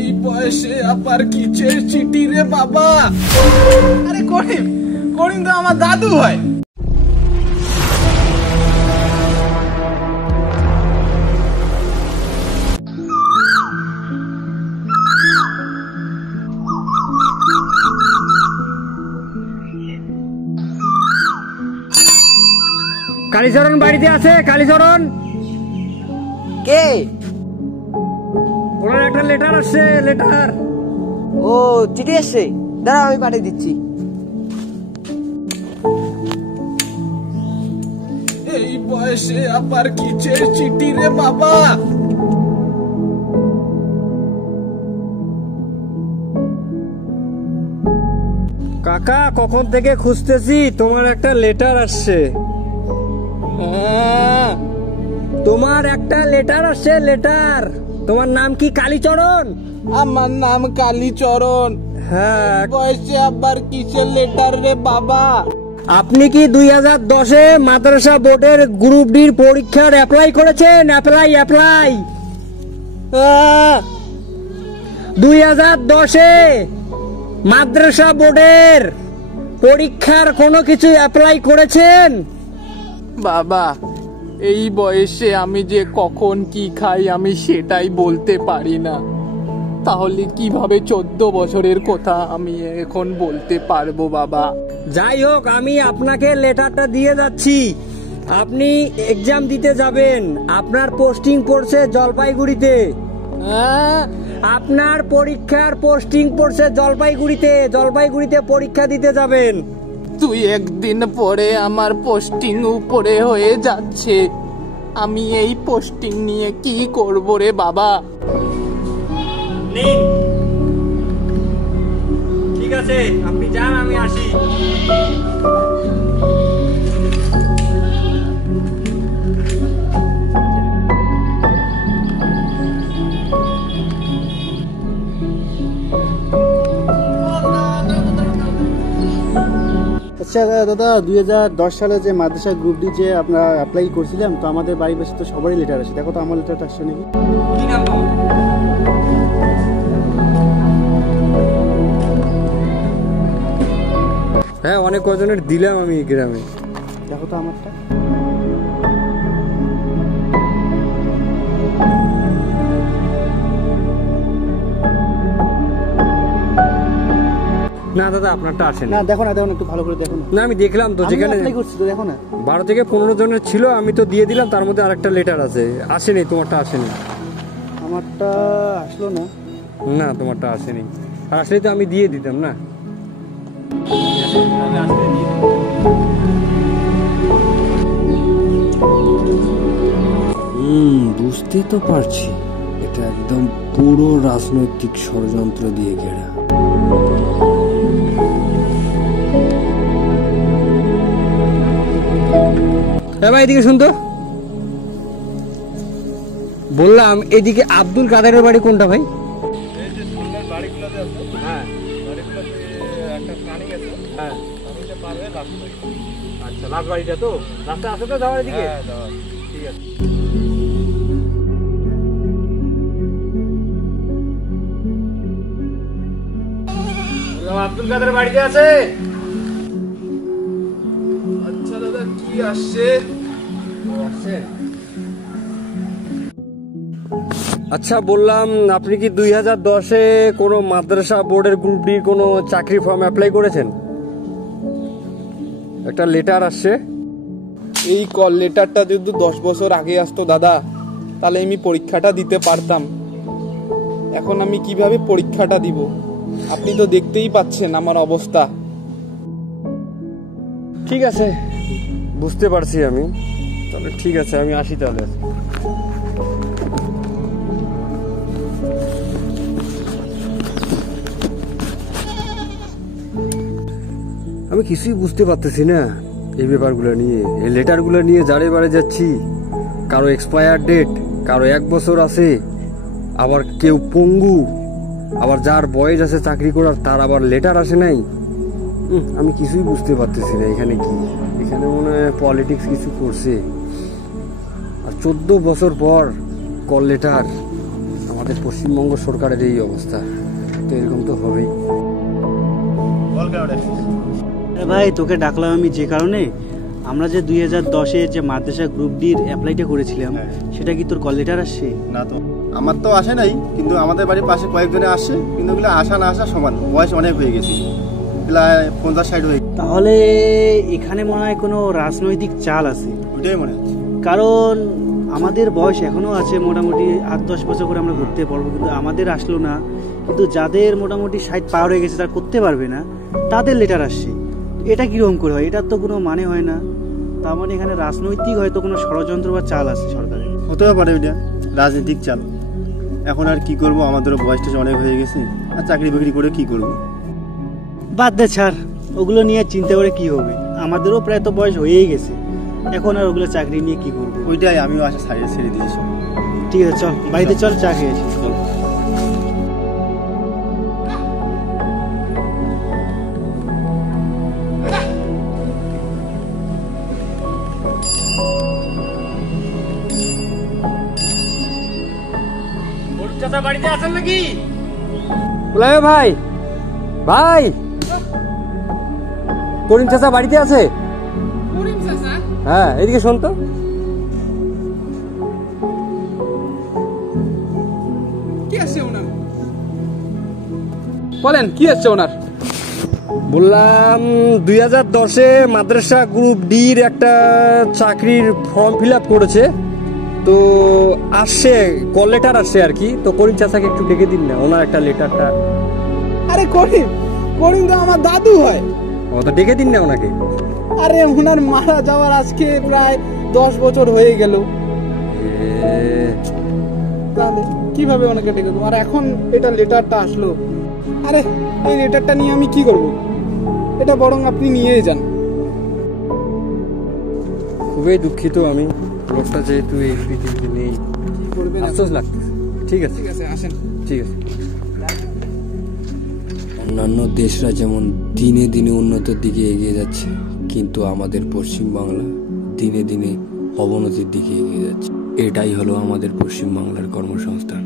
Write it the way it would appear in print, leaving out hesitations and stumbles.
এই বয়সে আবার কিসের চিঠি রে বাবা? আরে করিম, করিম তো আমার দাদু হয়। কালীচরণ বাড়িতে আছে? কালীচরণ কে? ওনার একটা লেটার আসছে। লেটার? ও চিঠি এসছে, দাঁড়া আমি পাঠিয়ে দিচ্ছি। এই বয়সে আবার কিসের চিঠি রে বাবা? কাকা কখন থেকে খুঁজতেছি, তোমার একটা লেটার আসছে। তোমার একটা লেটার আসছে। লেটার। তোমার নাম কি কালীচরণ? আমার নাম কালীচরণ। হ্যাঁ। বয়সে আবার কিসের লেটার রে বাবা? আপনি কি 2010-এ মাদ্রাসা বোর্ডের গ্রুপ ডির পরীক্ষার অ্যাপ্লাই করেছেন? অ্যাপ্লাই 2010-এ মাদ্রাসা বোর্ডের পরীক্ষার কোনো কিছু অ্যাপ্লাই করেছেন? বাবা, এই বয়সে আমি যে কখন কি খাই আমি সেটাই বলতে পারি না, তাহলে কিভাবে 14 বছরের কথা আমি এখন বলতে পারবো বাবা? যাই হোক, আমি আপনাকে লেটারটা দিয়ে যাচ্ছি। আপনি এক্সাম দিতে যাবেন। আপনার পোস্টিং পড়ছে জলপাইগুড়িতে। আপনার পরীক্ষার পোস্টিং পড়ছে জলপাইগুড়িতে। জলপাইগুড়িতে পরীক্ষা দিতে যাবেন। তুই একদিন পরে আমার পোস্টিং উপরে হয়ে যাচ্ছে, আমি এই পোস্টিং নিয়ে কি করব রে বাবা? ঠিক আছে, আপনি যান, আমি আসি। আচ্ছা দাদা, 2010 সালে যে মাদ্রাসা গ্রুপ ডি যে আমরা অ্যাপ্লাই করছিলাম, তো আমাদের বাড়ির পাশে তো সবারই লেটার আছে। দেখো তো আমার লেটারটা আসছে নাকি। কি নাম তোমার? হ্যাঁ, অনেক কজনের দিলাম আমি গ্রামে। দেখো তো আমারটা। না দাদা, আপনারটা আসেনি। না দেখো না, দেখো না, একটু ভালো করে দেখো না। না, আমি দেখলাম তো, যেখানে অ্যাপ্লাই করছি তো, দেখো না। 12 থেকে 15 জনের ছিল, আমি তো দিয়ে দিলাম। তার মধ্যে আরেকটা লেটার আছে, আসেনি। তোমারটা আসেনি। আমারটা আসলো না। না, তোমারটা আসেনি। আর আসলে তো আমি দিয়ে দিতাম না। বুঝতে তো পারছি, এটা একদম পুরো রাজনৈতিক ষড়যন্ত্র দিয়ে ঘেরা। ভাই এদিকে শুনতো, বললাম এদিকে আব্দুল কাদেরের বাড়ি কোনটা ভাই? আচ্ছা, লাল বাড়িটা তো রাস্তা আছে তো যাওয়ার দিকে? ঠিক আছে। আব্দুল কাদের বাড়িতে আছে? আচ্ছা দাদা, কি আসছে? আচ্ছা, বললাম আপনি কি 2010-এ কোনো মাদ্রাসা বোর্ডের গ্রুপ ডি কোনো চাকরি ফর্ম অ্যাপ্লাই করেছেন? একটা লেটার আসছে। এই কল লেটারটা যদি 10 বছর আগে আসতো দাদা, তাহলে আমি পরীক্ষাটা দিতে পারতাম। এখন আমি কিভাবে পরীক্ষাটা দিব? আপনি তো দেখতেই পাচ্ছেন আমার অবস্থা। ঠিক আছে, বুঝতে পারছি আমি। তাহলে ঠিক আছে, আমি আসি তাহলে। আমি কিছুই বুঝতে পারতেছি না এই ব্যাপারগুলো নিয়ে। এই লেটারগুলো নিয়ে যারে বারে যাচ্ছি, কারো এক্সপায়ার ডেট, কারো 1 বছর আছে, আবার কেউ পঙ্গু, আবার যার বয়স আছে চাকরি করার তার আবার লেটার আসে নাই। আমি কিছুই বুঝতে পারতেছি না এখানে কি। এখানে মনে হয় পলিটিক্স কিছু করছে। আর 14 বছর পর কল লেটার, আমার আমাদের পশ্চিমবঙ্গ সরকারের এই অবস্থা, তো এরকম তো হবেই। ভাই তোকে ডাকলাম আমি যে কারণে, আমরা যে 2010-এ যে মাদ্রাসা গ্রুপ ডির অ্যাপ্লাইটা করেছিলাম, সেটা কি তোর কল লেটার আসছে? না তো, আমার তো আসে নাই, কিন্তু আমাদের বাড়ির পাশে কয়েকজনে আসছে, কিন্তু ওগুলো আসা না আসা সমান, বয়স অনেক হয়ে গেছে, প্রায় 50-60 হয়ে গেছে। তাহলে এখানে মনে হয় কোনো রাজনৈতিক চাল আছে, ওইটাই মনে হচ্ছে। কারণ আমাদের বয়স এখনো আছে মোটামুটি 8-10 বছর করে আমরা ঘুরতে পারবো, কিন্তু আমাদের আসলো না। কিন্তু যাদের মোটামুটি 60 পার হয়ে গেছে, তারা করতে পারবে না, তাদের লেটার আসছে। এটা কিরকম করে হয়? এটার তো কোনো মানে হয় না। তার মানে এখানে রাজনৈতিক হয়তো কোনো ষড়যন্ত্র বা চাল আছে সরকারের। হতেও পারে ওইটা রাজনৈতিক চাল। এখন আর কি করব, আমাদেরও বয়সটা অনেক হয়ে গেছে, আর চাকরি বাকরি করে কি করব। বাদ দে, ছাড়, ওগুলো নিয়ে চিন্তা করে কি হবে? আমাদেরও প্রায় তো বয়স হয়েই গেছে, এখন আর ওগুলো চাকরি নিয়ে কি করবো? ওইটাই আমিও আশা ছেড়ে দিয়েছি। ঠিক আছে, চল বাড়িতে চল, চা খেয়েছি। বাড়িতে আছেন নাকি? বলে ভাই, ভাই করিম চাচা বাড়িতে আছে? হ্যাঁ, এদিকে শোন তো। কি আছে ওনার? বলেন কি আছে ওনার? বললাম 2010-এ মাদ্রাসা গ্রুপ ডির একটা চাকরির ফর্ম ফিল আপ করেছে, তো আসছে, কল লেটার আসছে আর কি। তো করিম চাচাকে একটু ডেকে দিন না, ওনার একটা লেটারটা। আরে করিম, করিম তো আমার দাদু হয়। ও তো ডেকে দিন না ওনাকে। আরে ওনার মারা যাওয়ার আজকে প্রায় 10 বছর হয়ে গেল, তাহলে কিভাবে ওনাকে ডেকে দেবো? আর এখন এটা লেটারটা আসলো, আরে এই লেটারটা নিয়ে আমি কি করব? এটা বরং আপনি নিয়েই যান। খুবই দুঃখিত আমি, লোকটা যেহেতু এই পৃথিবীতে নেই, আফসোস লাগতেছে। ঠিক আছে, ঠিক আছে, আসেন। ঠিক আছে। অন্যান্য দেশরা যেমন দিনে দিনে উন্নতির দিকে এগিয়ে যাচ্ছে, কিন্তু আমাদের পশ্চিমবাংলা দিনে দিনে অবনতির দিকে এগিয়ে যাচ্ছে। এটাই হলো আমাদের পশ্চিমবাংলার কর্মসংস্থান।